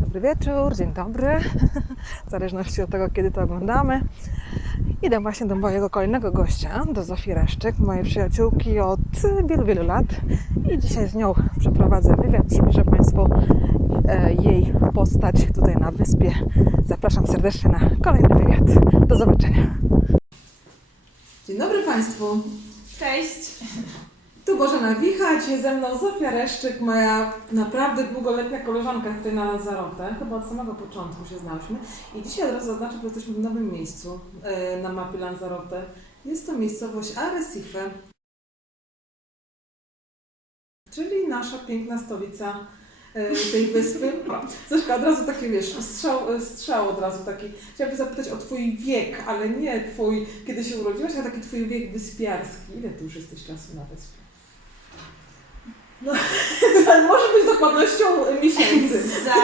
Dobry wieczór, dzień dobry. W zależności od tego, kiedy to oglądamy. Idę właśnie do mojego kolejnego gościa, do Zofii Reszczyk, mojej przyjaciółki od wielu, wielu lat. I dzisiaj z nią przeprowadzę wywiad. Przybliżę Państwu e, jej postać tutaj na wyspie. Zapraszam serdecznie na kolejny wywiad. Do zobaczenia. Dzień dobry Państwu. Cześć! Tu Bożena Wicha, dzisiaj ze mną Zofia Reszczyk, moja naprawdę długoletnia koleżanka tutaj na Lanzarote. Chyba od samego początku się znałyśmy. I dzisiaj od razu zaznaczę, że jesteśmy w nowym miejscu e, na mapie Lanzarote. Jest to miejscowość Arrecife, czyli nasza piękna stolica e, tej wyspy. Zresztą od razu taki, wiesz, strzał, strzał od razu taki. Chciałabym zapytać o Twój wiek, ale nie Twój, kiedy się urodziłaś, a taki Twój wiek wyspiarski. Ile Ty już jesteś czasu na wyspie? No, może być dokładnością miesięcy. Za,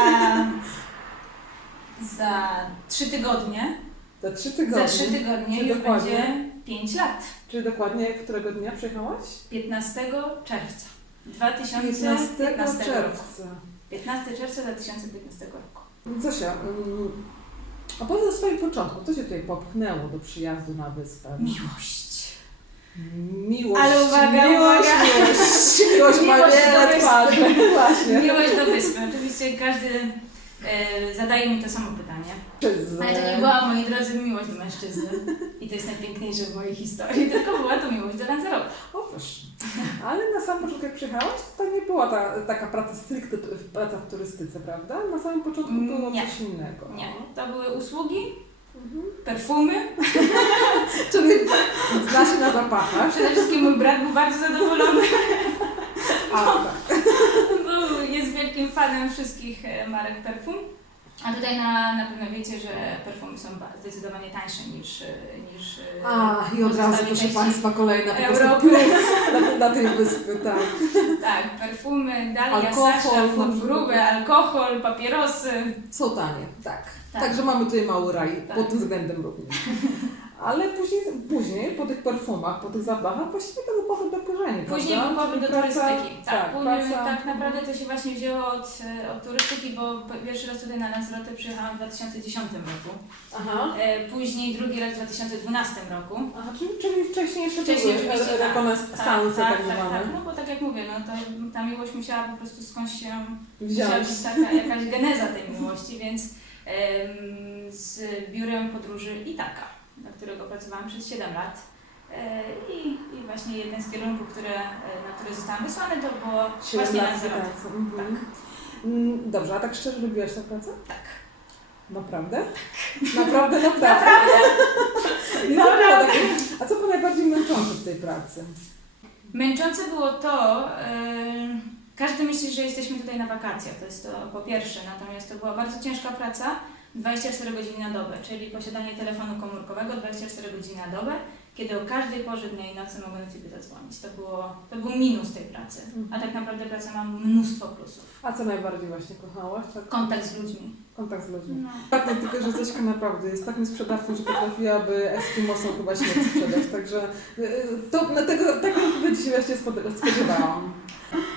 za trzy tygodnie, Za trzy tygodnie. za trzy tygodnie już dokładnie? będzie 5 lat. Czyli dokładnie którego dnia przyjechałaś? 15 czerwca 15 2015 roku. czerwca. 15 czerwca 2015 roku. Zosia, um, opowiedz o swoim początku. Co Cię tutaj popchnęło do przyjazdu na wyspę? Miłość. Miłość. Ale uwaga, miłość, uwaga. miłość, miłość ma Miłość wiele do wyspy. twarzy. Właśnie. Miłość do wyspy. Oczywiście każdy e, zadaje mi to samo pytanie. Ale to nie była, moi drodzy, miłość do mężczyzny. I to jest najpiękniejsze w mojej historii, tylko była to miłość do Lanzarote. O proszę. Ale na sam początku jak przyjechałaś, to nie była ta, taka praca stricte, praca w turystyce, prawda? Na samym początku było Nie. coś innego. Nie, to były usługi, Mhm. perfumy. Na zapachach. Przede wszystkim mój brat był bardzo zadowolony, A, tak. bo jest wielkim fanem wszystkich e, marek perfum. A tutaj na, na pewno wiecie, że perfumy są zdecydowanie tańsze niż, e, niż e, A, i od razu, proszę Państwa, kolejna po prostu plus na, na tej wyspy, tak. Tak, perfumy, Dalia, Alkohol, Sasha, na Food przykład. grube, alkohol, papierosy. Są tanie, tak. Tak. Także mamy tutaj mały raj, Tak. pod tym względem również. Ale później, później, po tych perfumach, po tych zapachach, właściwie to był powrót do korzeni, Później był powrót do praca- turystyki. Tak, tak, później, praca- tak naprawdę to się właśnie wzięło od, e, od turystyki, bo pierwszy raz tutaj na Lanzarote przyjechałam w 2010 roku. Aha. E, Później drugi raz w 2012 roku. Aha, czyli, czyli wcześniej jeszcze Wcześniej były oczywiście, e, tak. rekonesanse tak, tak, zwane. tak. No bo tak jak mówię, no to ta miłość musiała po prostu skądś się Wziąć. taka jakaś geneza tej miłości, więc em, z biurem podróży Itaka, na którego pracowałam przez 7 lat. E, I, I właśnie jeden z kierunków, które, e, na który zostałam wysłana, to było właśnie lat Lanzarote. pracy. Mhm. Mm, Dobrze, a tak szczerze lubiłaś tę pracę? Tak. Naprawdę? Naprawdę, naprawdę. I co było takie, a co było najbardziej męczące w tej pracy? Męczące było to, e, każdy myśli, że jesteśmy tutaj na wakacjach, to jest to po pierwsze, natomiast to była bardzo ciężka praca, 24 godziny na dobę, czyli posiadanie telefonu komórkowego 24 godziny na dobę, kiedy o każdej porze dnia i nocy mogą do Ciebie zadzwonić. To, było, to był minus tej pracy, a tak naprawdę praca ma mnóstwo plusów. A co najbardziej właśnie kochałaś? Tak, Kontakt z ludźmi. kontakt z ludźmi. No. Tak, no, tylko że Zośka naprawdę jest takim sprzedawcą, że potrafiłaby Eskimosom chyba śmierć sprzedać, także y, to, na tego, taką odpowiedzi się właśnie spod- spodziewałam.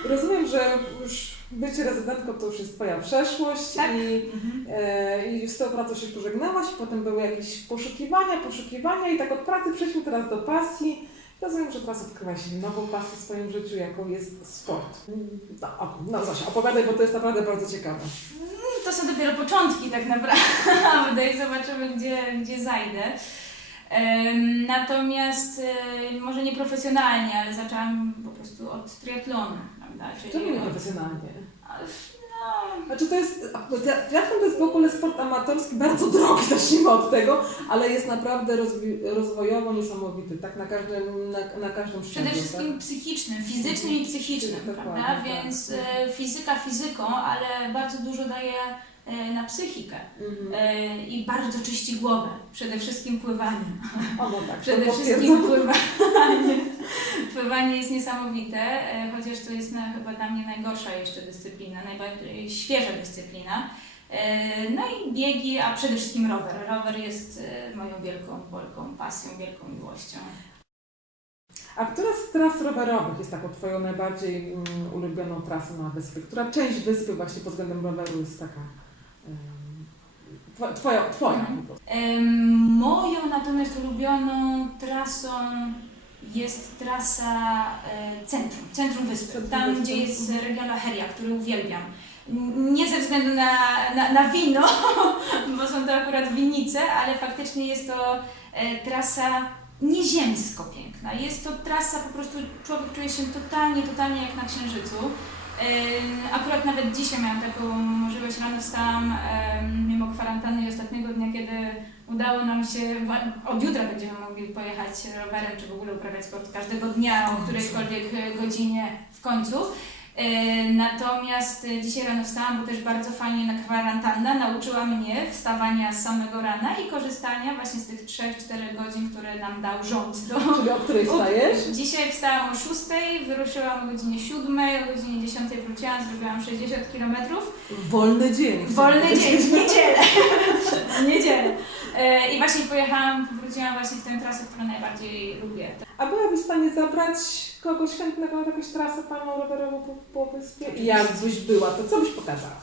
Rozumiem, że już bycie rezydentką to już jest Twoja przeszłość Tak. i, Mhm. e, i z tą pracą się pożegnałaś, potem były jakieś poszukiwania, poszukiwania i tak od pracy przejdźmy teraz do pasji. Rozumiem, że teraz odkrywaś nową pasję w swoim życiu, jaką jest sport. No, no Zosia, opowiadaj, bo to jest naprawdę bardzo ciekawe. To są dopiero początki tak naprawdę i zobaczymy, gdzie, gdzie zajdę. Natomiast e, może nie profesjonalnie, ale zaczęłam po prostu od triatlonu, prawda? Czemu nie od- profesjonalnie? No, Znaczy to jest, triatlon to jest w ogóle sport amatorski, bardzo drogi, zacznijmy od tego, ale jest naprawdę rozwojowo niesamowity, tak na każdym, na, na każdym szczeblu. przede wszystkim psychicznym, fizycznym i psychicznym, Dokładnie, prawda? tak. Więc e, fizyka fizyką, ale bardzo dużo daje na psychikę? Mhm. e, i bardzo czyści głowę. Przede wszystkim pływanie. O, no tak, Przede wszystkim pływanie. Pływanie jest niesamowite, e, chociaż to jest na, chyba dla mnie najgorsza jeszcze dyscyplina, najbardziej świeża dyscyplina. E, No i biegi, a przede wszystkim rower. Rower jest e, moją wielką, wielką pasją, wielką miłością. A która z tras rowerowych jest taką Twoją najbardziej mm, ulubioną trasą na wyspie? Która część wyspy właśnie pod względem roweru jest taka Twoja, twoja Mhm. Moją natomiast ulubioną trasą jest trasa e, centrum, centrum wyspy. Centrum Tam, wyspy, gdzie jest mhm. region Laheria, który uwielbiam. Nie ze względu na, na, na wino, bo są to akurat winnice, ale faktycznie jest to e, trasa nieziemsko piękna. Jest to trasa, po prostu człowiek czuje się totalnie, totalnie jak na Księżycu. Akurat nawet dzisiaj miałam taką możliwość, rano wstałam mimo kwarantanny i ostatniego dnia, kiedy udało nam się, od jutra będziemy mogli pojechać rowerem, czy w ogóle uprawiać sport każdego dnia o którejkolwiek godzinie w końcu. E, Natomiast dzisiaj rano wstałam, bo też bardzo fajnie na kwarantanna nauczyła mnie wstawania z samego rana i korzystania właśnie z tych 3-4 godzin, które nam dał rząd do, Czyli o której wstajesz? Dzisiaj wstałam o 6, wyruszyłam o godzinie 7, o godzinie 10 wróciłam, zrobiłam 60 km. Wolny dzień. Wolny dzień, w niedzielę. W niedzielę. E, I właśnie pojechałam, wróciłam właśnie w tę trasę, którą najbardziej lubię. A byłabyś w stanie zabrać kogoś chętnego na jakąś trasę palmą rowerową po, po wyspie? I jakbyś była, to co byś pokazała?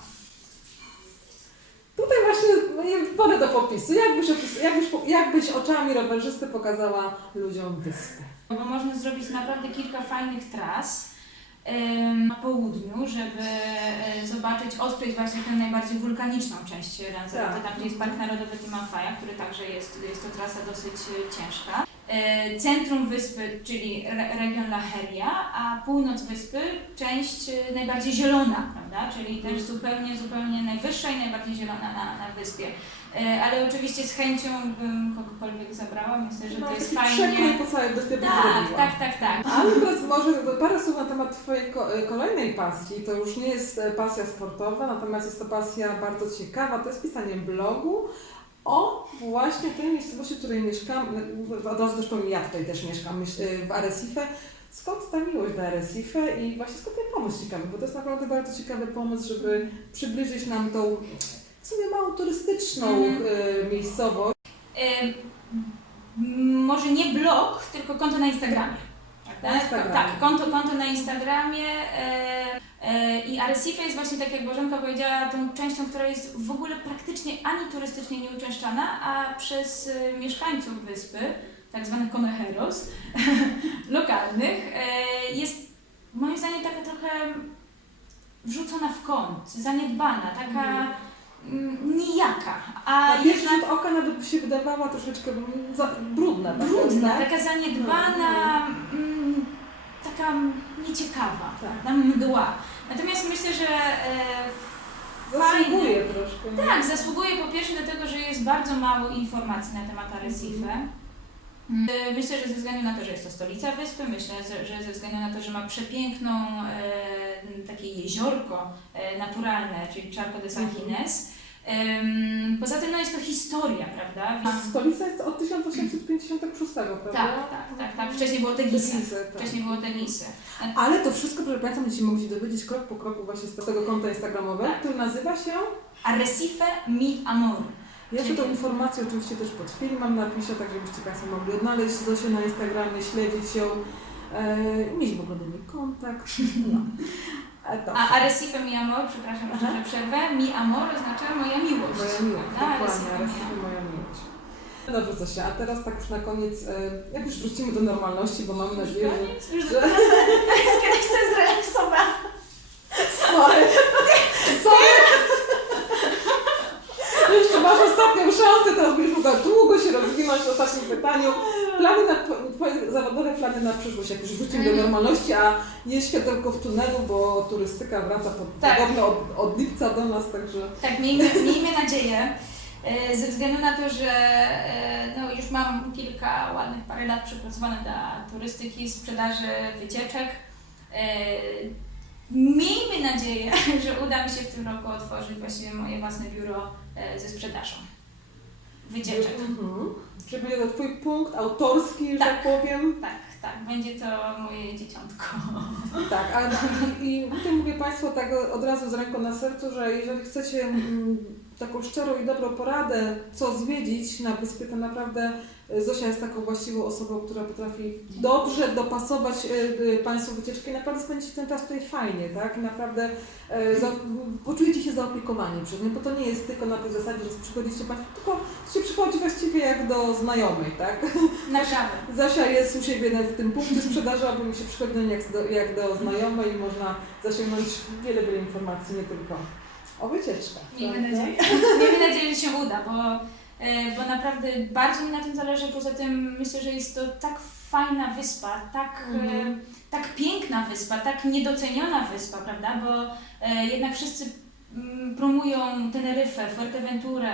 Tutaj właśnie no nie pole do popisu. Jakbyś, opis, jakbyś, jakbyś oczami rowerzysty pokazała ludziom wyspę? Bo można zrobić naprawdę kilka fajnych tras na południu, żeby e, zobaczyć, odkryć właśnie tę najbardziej wulkaniczną część Lanzarote, Tak. tam gdzie jest Park Narodowy Timanfaya, który także jest, jest to trasa dosyć e, ciężka. E, Centrum wyspy, czyli re, region Laheria, a północ wyspy, część e, najbardziej zielona, prawda? Czyli też zupełnie, zupełnie najwyższa i najbardziej zielona na, na wyspie. E, Ale oczywiście z chęcią bym kogokolwiek zabrała, myślę, że No, to jest fajnie. po całej wyspie Tak, tak, tak, tak. Ale teraz może parę słów na temat Twojej ko- kolejnej pasji. To już nie jest pasja sportowa, natomiast jest to pasja bardzo ciekawa. To jest pisanie blogu o właśnie tej miejscowości, w której mieszkam. Od razu zresztą ja tutaj też mieszkam miesz- e, w Arecife. Skąd ta miłość do Arecife i właśnie skąd ten pomysł ciekawy? Bo to jest naprawdę bardzo ciekawy pomysł, żeby przybliżyć nam tą w sumie mało turystyczną e, miejscowość. Może nie blog, tylko konto na Instagramie. Instagramie. Tak, konto, konto na Instagramie. E, e, I Arrecife jest właśnie, tak jak Bożenka powiedziała, tą częścią, która jest w ogóle praktycznie ani turystycznie nieuczęszczana, a przez e, mieszkańców wyspy, tak zwanych comejeros, lokalnych, e, jest moim zdaniem taka trochę wrzucona w kąt, zaniedbana, taka Mhm. mm, nijaka. A Na pierwszy rzut oka nawet się wydawała troszeczkę za, brudna. taka, brudna, tak? taka zaniedbana, mm, taka nieciekawa, Tak. mgła. Natomiast myślę, że e, Zasługuje troszkę. nie? tak, zasługuje po pierwsze do tego, że jest bardzo mało informacji na temat Arrecife. E, Myślę, że ze względu na to, że jest to stolica wyspy, myślę, że- ze względu na to, że ma przepiękną e, takie jeziorko e, naturalne, czyli Charco de San Mhm. Poza tym no, jest to historia, prawda? A Stolica jest od 1856, prawda? Tak, tak, tak, tak. Wcześniej było. Tegisy, tak. Wcześniej było Tegisy. Ale to wszystko, proszę Państwa, będziecie mogli się dowiedzieć krok po kroku właśnie z tego konta Instagramowego, Tak. który nazywa się... Arrecife mi amor. Ja jeszcze tą informację oczywiście też pod filmem napiszę, tak żebyście Państwo mogli odnaleźć Zosię na Instagramie, śledzić ją, e, mieć w ogóle do niej kontakt. No. A Arrecife mi amor, przepraszam, Aha. że przerwę, mi amor oznacza moja miłość. Moja miłość, prawda? dokładnie, mi Arecife moja miłość. No Dobrze Zosia, a teraz tak już na koniec, e, jak już wrócimy do normalności, bo mam nadzieję, że... Już teraz kiedyś chcę zrelaksować. Sorry. Sorry. Jeszcze masz ostatnią szansę, teraz będziesz mogła długo się rozwinąć w ostatnim pytaniu. Plany na, twoje zawodowe plany na przyszłość, jak już wrócimy do normalności, a jest światełko w tunelu, bo turystyka wraca pod, Tak. podobno od, od lipca do nas, także... Tak, miejmy, miejmy nadzieję. e, Ze względu na to, że e, no, już mam kilka ładnych parę lat przepracowanych dla turystyki, sprzedaży wycieczek. E, Miejmy nadzieję, że uda mi się w tym roku otworzyć właśnie moje własne biuro ze sprzedażą wycieczek. Mhm. Czy będzie to Twój punkt autorski, że Tak. tak powiem? Tak, tak, będzie to moje dzieciątko. Tak, a i, i tutaj mówię Państwu tak od razu z ręką na sercu, że jeżeli chcecie mm, taką szczerą i dobrą poradę, co zwiedzić na wyspie, to naprawdę e, Zosia jest taką właściwą osobą, która potrafi dobrze dopasować e, Państwu wycieczkę i naprawdę spędzić ten czas tutaj fajnie, tak? Naprawdę e, za, poczujecie się zaopiekowani przez nie, bo to nie jest tylko na tej zasadzie, że przychodzicie Państwo, tylko się przychodzi właściwie jak do znajomej, tak? Naprawdę. Zosia jest u siebie na- w tym punkcie sprzedaży, aby mi się przychodzi jak do, jak do znajomej i można zasięgnąć wiele, wiele informacji, nie tylko o wycieczkach. Miejmy prawda? nadzieję. Miejmy nadzieję, że się uda, bo, e, bo naprawdę bardzo mi na tym zależy. Poza tym myślę, że jest to tak fajna wyspa, tak, e, Mhm. tak piękna wyspa, tak niedoceniona wyspa, prawda? Bo e, jednak wszyscy mm, promują Teneryfę, Fuerteventurę,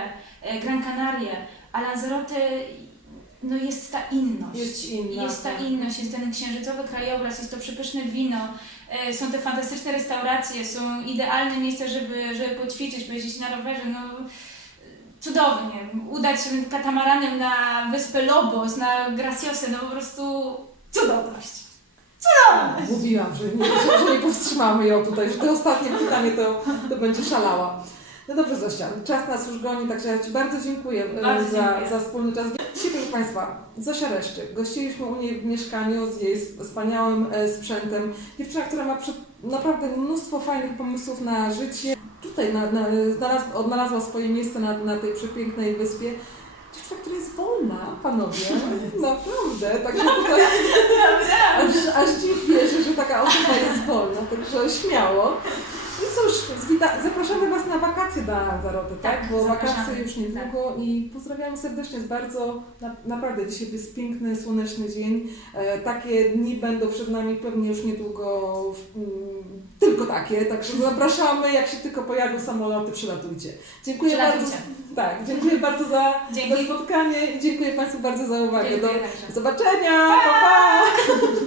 Gran Canaria, a Lanzarote no jest ta inność. Jest inna, Jest ta tak. inność, jest ten księżycowy krajobraz, jest to przepyszne wino, e, są te fantastyczne restauracje, są idealne miejsca, żeby, żeby poćwiczyć, pojeździć na rowerze, no cudownie. Udać się katamaranem na wyspę Lobos, na Graciosę, no po prostu cudowność. Cudowność! Mówiłam, że nie, że, że nie powstrzymamy ją tutaj, że to ostatnie pytanie to, to będzie szalała. No dobrze Zosia, czas nas już goni, także ja Ci bardzo dziękuję e, Bardzo za, dziękuję. za wspólny czas. Dzisiaj proszę Państwa, Zosia Reszczyk, gościliśmy u niej w mieszkaniu z jej wspaniałym e, sprzętem. Dziewczyna, która ma naprawdę mnóstwo fajnych pomysłów na życie. Tutaj na, na, odnalazła swoje miejsce na, na tej przepięknej wyspie. Dziewczyna, która jest wolna, panowie, naprawdę, także tutaj aż, aż dziw wierzy, że taka osoba jest wolna, także śmiało. I cóż, zwita- zapraszamy Was na wakacje do Lanzarote, tak? Tak, Bo zapraszamy. wakacje już niedługo i pozdrawiamy serdecznie, jest bardzo, na, naprawdę dzisiaj jest piękny, słoneczny dzień. E, takie dni będą przed nami pewnie już niedługo, w, mm, tylko takie, także zapraszamy, jak się tylko pojawią samoloty, przylatujcie. Dziękuję bardzo. Tak, dziękuję bardzo za, za Dzięki. spotkanie i dziękuję Państwu bardzo za uwagę. Do Dziękuję także. zobaczenia! pa! pa.